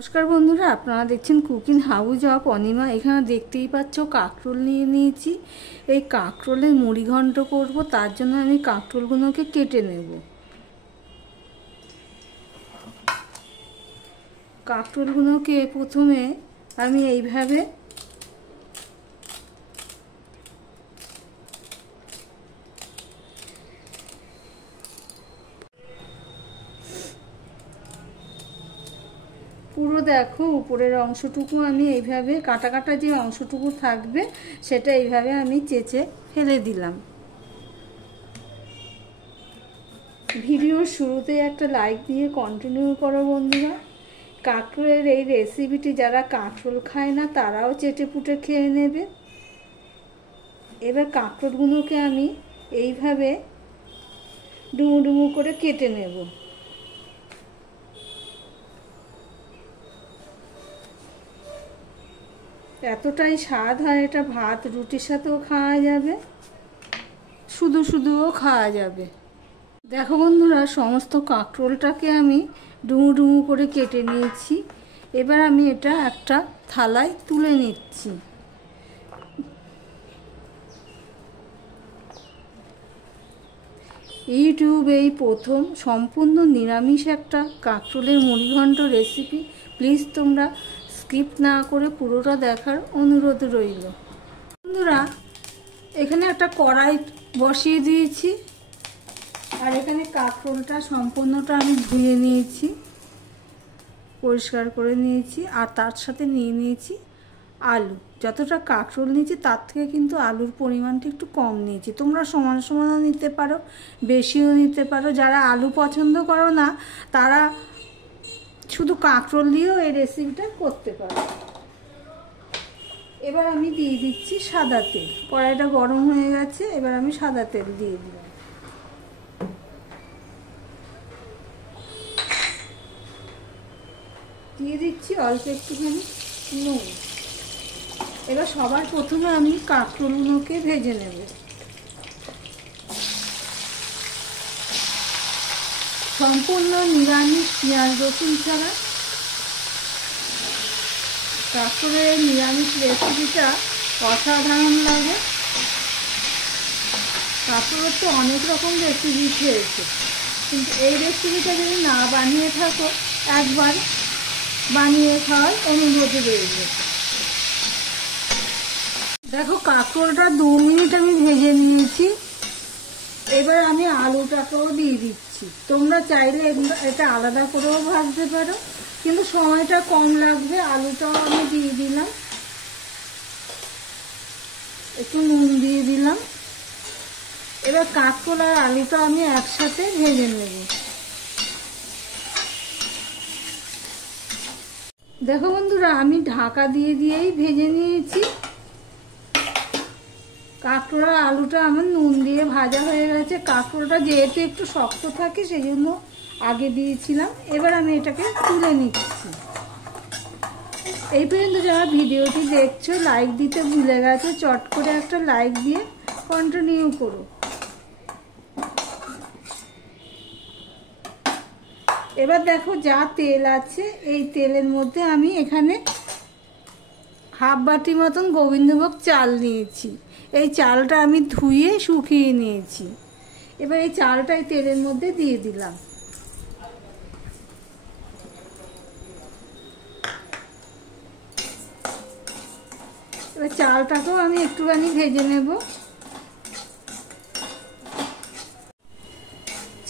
নমস্কার বন্ধুরা, আপনারা দেখছেন কুকিং হাউস অফ অনিমা। এখানে দেখতেই পাচ্ছ কাঁকরোল নিয়ে নিয়েছি। এই কাঁকরোলের মুড়ি ঘন্ট করব, তার জন্য আমি কাঁকরোলগুলোকে কেটে নেব। কাঁকরোলগুলোকে প্রথমে আমি এইভাবে পুরো দেখো উপরের অংশটুকু আমি এইভাবে কাটা কাটা যে অংশটুকু থাকবে সেটা এইভাবে আমি চেঁচে ফেলে দিলাম। ভিডিওর শুরুতে একটা লাইক দিয়ে কন্টিনিউ করো বন্ধুরা। কাঁকরোলের এই রেসিপিটি যারা কাঁকরোল খায় না তারাও চেটে পুটে খেয়ে নেবে। এবার কাঁকরোলগুলোকে আমি এইভাবে ডুমু ডুমু করে কেটে নেব। এতটাই স্বাদ হয়, এটা ভাত রুটির সাথেও খাওয়া যাবে, শুধু শুধুও খাওয়া যাবে। দেখো বন্ধুরা, সমস্ত কাঁকরোলটাকে আমি ডুমু ডুমু করে কেটে নিয়েছি। এবার আমি এটা একটা থালায় তুলে নিচ্ছি। ইউটিউবে এই প্রথম সম্পূর্ণ নিরামিষ একটা কাঁকরোলের মুড়িঘণ্ট রেসিপি। প্লিজ তোমরা স্কিপ না করে পুরোটা দেখার অনুরোধ রইল। বন্ধুরা, এখানে একটা কড়াই বসিয়ে দিয়েছি, আর এখানে কাঁকরোলটা সম্পূর্ণটা আমি ধুয়ে নিয়েছি, পরিষ্কার করে নিয়েছি। আর তার সাথে নিয়ে নিয়েছি আলু। যতটা কাঁকরোল নিয়েছি তার থেকে কিন্তু আলুর পরিমাণটা একটু কম নিয়েছি। তোমরা সমান সমানও নিতে পারো, বেশিও নিতে পারো। যারা আলু পছন্দ করো না তারা শুধু কাঁকরোল দিয়েও এই রেসিপিটা করতে পারো। এবার আমি দিয়ে দিচ্ছি সাদা তেল। কড়াইটা গরম হয়ে গেছে, এবার আমি সাদা তেল দিয়ে দিলাম। দিয়ে দিচ্ছি অল্প একটুখানি নুন। এবার সবার প্রথমে আমি কাঁকরোলগুলোকে ভেজে নেব। সম্পূর্ণ নিরামিষ, পেঁয়াজ রসুন ছাড়া কাঁকরোলের নিরামিষ রেসিপিটা অসাধারণ লাগে। কাঁকরোলের তো অনেক রকম রেসিপি খেয়েছে, কিন্তু এই রেসিপিটা যদি না বানিয়ে থাকো একবার বানিয়ে খাওয়ার অনুরোধ রইল। দেখো কাঁকরোলটা 2 মিনিট আমি ভেজে নিয়েছি। এবার আমি আলুটাকেও দিয়ে দিচ্ছি। তোমরা চাইলে এটা আলাদা করেও ভাজতে পারো, কিন্তু সময়টা কম লাগবে। আলুটাও আমি দিয়ে দিলাম, একটু নুন দিয়ে দিলাম। এবার কাঁকরোল আর আলুটা আমি একসাথে ভেজে নেব। দেখো বন্ধুরা, আমি ঢাকা দিয়ে দিয়েই ভেজে নিয়েছি। কাঁকরোল আর আলুটা আমার নুন দিয়ে ভাজা হয়ে গেছে। কাঁকরোলটা যেহেতু একটু শক্ত থাকে সেই জন্য আগে দিয়েছিলাম। এবার আমি এটাকে তুলে নিচ্ছি। এই পর্যন্ত যারা ভিডিওটি দেখছো লাইক দিতে ভুলে গেছো, চট করে একটা লাইক দিয়ে কন্টিনিউ করো। এবার দেখো যা তেল আছে এই তেলের মধ্যে আমি এখানে হাফ বাটি মতন গোবিন্দভোগ চাল নিয়েছি। এই চালটা আমি ধুয়ে শুকিয়ে নিয়েছি। এবার এই চালটা এই তেলের মধ্যে দিয়ে দিলাম। এবার চালটাকেও আমি একটুখানি ভেজে নেব।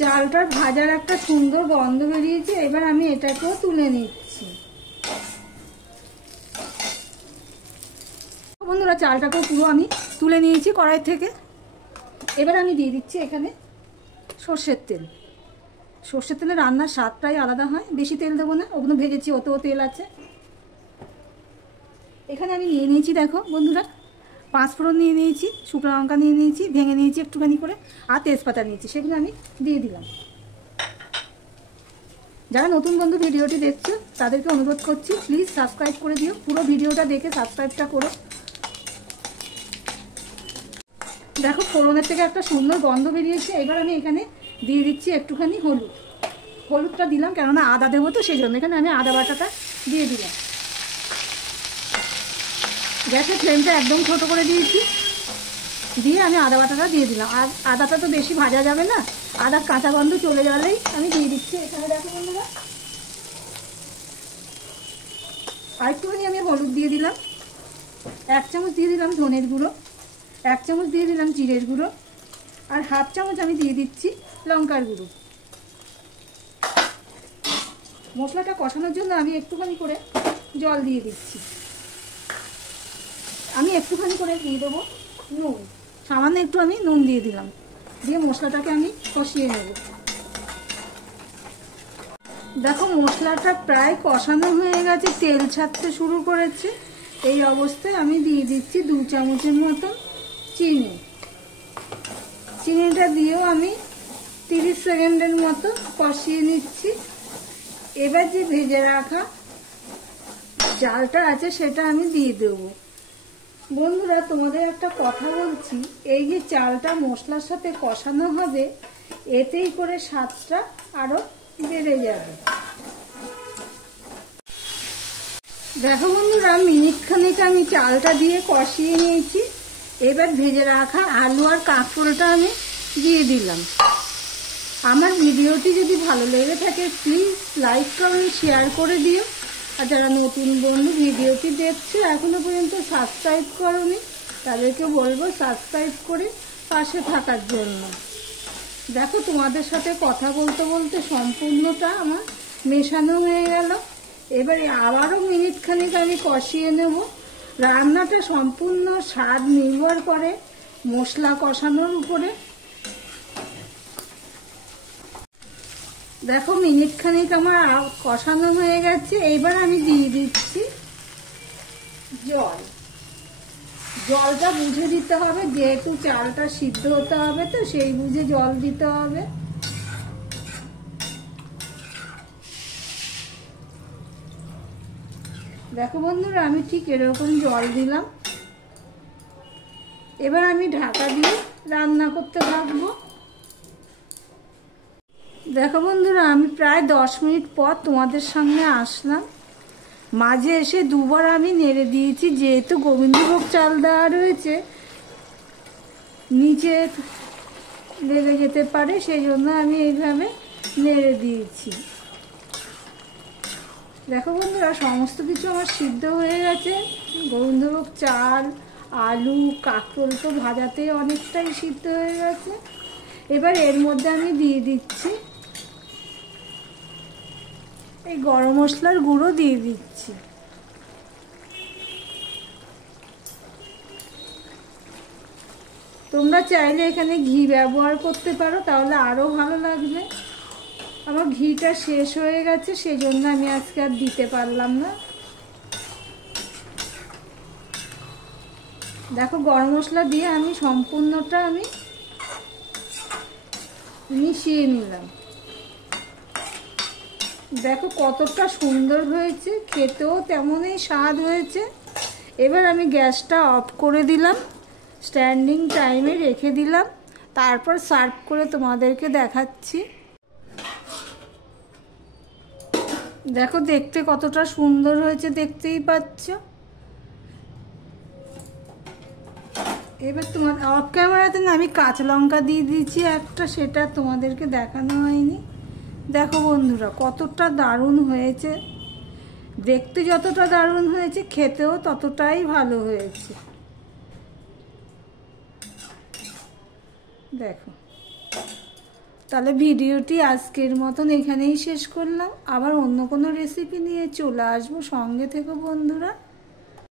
চালটার ভাজার একটা সুন্দর গন্ধ বেরিয়েছে। এবার আমি এটাকেও তুলে নিচ্ছি। বন্ধুরা, চালটাকেও পুরো আমি তুলে নিয়েছি কড়াই থেকে। এবার আমি দিয়ে দিচ্ছি এখানে সর্ষের তেল। সর্ষের তেলে রান্নার স্বাদটাই আলাদা হয়। বেশি তেল দেবো না, ওগুলো ভেজেছি, ওতেও তেল আছে। এখানে আমি নিয়ে নিয়েছি দেখো বন্ধুরা 5 ফোড়ন নিয়ে নিয়েছি, শুকনো লঙ্কা নিয়ে নিয়েছি, ভেঙে নিয়েছি একটুখানি করে, আর তেজপাতা নিয়েছি, সেগুলো আমি দিয়ে দিলাম। যারা নতুন বন্ধু ভিডিওটি দেখছো তাদেরকে অনুরোধ করছি প্লিজ সাবস্ক্রাইব করে দিও। পুরো ভিডিওটা দেখে সাবস্ক্রাইবটা করো। দেখো ফোড়নের থেকে একটা সুন্দর গন্ধ বেরিয়েছে। এবার আমি এখানে দিয়ে দিচ্ছি একটুখানি হলুদ। হলুদটা দিলাম কেননা আদা দেবো তো, সেই জন্য এখানে আমি আদা বাটাটা দিয়ে দিলাম। গ্যাসের ফ্লেমটা একদম ছোট করে দিয়েছি, দিয়ে আমি আদা বাটাটা দিয়ে দিলাম। আর আদাটা তো বেশি ভাজা যাবে না, আদার কাঁচা গন্ধ চলে গেলেই আমি দিয়ে দিচ্ছি। এখানে দেখো বন্ধুরা, আর একটুখানি আমি হলুদ দিয়ে দিলাম, 1 চামচ দিয়ে দিলাম ধনের গুঁড়ো, 1 চামচ দিয়ে দিলাম জিরের গুঁড়ো, আর 1/2 চামচ আমি দিয়ে দিচ্ছি লঙ্কার গুঁড়ো। মশলাটা কষানোর জন্য আমি একটুখানি করে জল দিয়ে দিচ্ছি। আমি একটুখানি করে দিয়ে দেবো নুন, সামান্য একটু আমি নুন দিয়ে দিলাম, দিয়ে মশলাটাকে আমি কষিয়ে নেব। দেখো মশলাটা প্রায় কষানো হয়ে গেছে, তেল ছাড়তে শুরু করেছে। এই অবস্থায় আমি দিয়ে দিচ্ছি 2 চামচের মতো চিনি। চিনিটা দিয়েও আমি 30 সেকেন্ডের মতো কষিয়ে নিচ্ছি। এবার যে ভেজে রাখা চালটা আছে সেটা আমি দিয়ে দেবো। বন্ধুরা, তোমাদের একটা কথা বলছি, এই যে চালটা মশলার সাথে কষানো হবে, এতেই করে স্বাদটা আরো বেড়ে যাবে। দেখো বন্ধুরা, মিনিট খানেক আমি চালটা দিয়ে কষিয়ে নিয়েছি। এবার ভেজে রাখা আলু আর কাঁকরোলটা আমি দিয়ে দিলাম। আমার ভিডিওটি যদি ভালো লেগে থাকে প্লিজ লাইক কমেন্ট শেয়ার করে দিও। আর যারা নতুন বন্ধু ভিডিওটি দেখছে এখনো পর্যন্ত সাবস্ক্রাইব করোনি, তাদেরকে বলবো সাবস্ক্রাইব করে পাশে থাকার জন্য। দেখো তোমাদের সাথে কথা বলতে বলতে সম্পূর্ণটা আমার মেশানো হয়ে গেল। এবারে আবারও মিনিট খানিক আমি কষিয়ে নেব। রান্নাটা সম্পূর্ণ স্বাদ নির্ভর করে মশলা কষানোর উপরে। দেখো মিনিট খানিক আমার কষানো হয়ে গেছে। এবার আমি দিয়ে দিচ্ছি জল। জলটা বুঝে দিতে হবে, যেহেতু চালটা সিদ্ধ হতে হবে তো সেই বুঝে জল দিতে হবে। দেখো বন্ধুরা, আমি ঠিক এরকম জল দিলাম। এবার আমি ঢাকা দিয়ে রান্না করতে থাকবো। দেখো বন্ধুরা, আমি প্রায় 10 মিনিট পর তোমাদের সামনে আসলাম। মাঝে এসে 2বার আমি নেড়ে দিয়েছি, যেহেতু গোবিন্দভোগ চাল দেওয়া রয়েছে নিচে লেগে যেতে পারে, সেই জন্য আমি এইভাবে নেড়ে দিয়েছি। দেখো বন্ধুরা, সমস্ত কিছু আমার সিদ্ধ হয়ে গেছে। গোবিন্দভোগ চাল, আলু, কাঁকরোল তো ভাজাতে অনেকটাই সিদ্ধ হয়ে গেছে। এবার এর মধ্যে আমি দিয়ে দিচ্ছি এই গরম মশলার গুঁড়ো দিয়ে দিচ্ছি। তোমরা চাইলে এখানে ঘি ব্যবহার করতে পারো, তাহলে আরো ভালো লাগবে। আমার ঘিটা শেষ হয়ে গেছে, সেই জন্য আমি আজকে আর দিতে পারলাম না। দেখো গরম মশলা দিয়ে আমি সম্পূর্ণটা আমি মিশিয়ে নিলাম। দেখো কতটা সুন্দর হয়েছে, খেতেও তেমনই স্বাদ হয়েছে। এবার আমি গ্যাসটা অফ করে দিলাম, স্ট্যান্ডিং টাইমে রেখে দিলাম। তারপর সার্ভ করে তোমাদেরকে দেখাচ্ছি। দেখো দেখতে কতটা সুন্দর হয়েছে, দেখতেই পাচ্ছ। এবার তোমার অফ ক্যামেরাতে না আমি কাঁচা লঙ্কা দিয়ে দিয়েছি একটা, সেটা তোমাদেরকে দেখানো হয়নি। দেখো বন্ধুরা কতটা দারুণ হয়েছে, দেখতে যতটা দারুণ হয়েছে খেতেও ততটাই ভালো হয়েছে। দেখো, তাহলে ভিডিওটি আজকের মতন এখানেই শেষ করলাম। আবার অন্য কোনো রেসিপি নিয়ে চলে আসবো, সঙ্গে থেকো বন্ধুরা।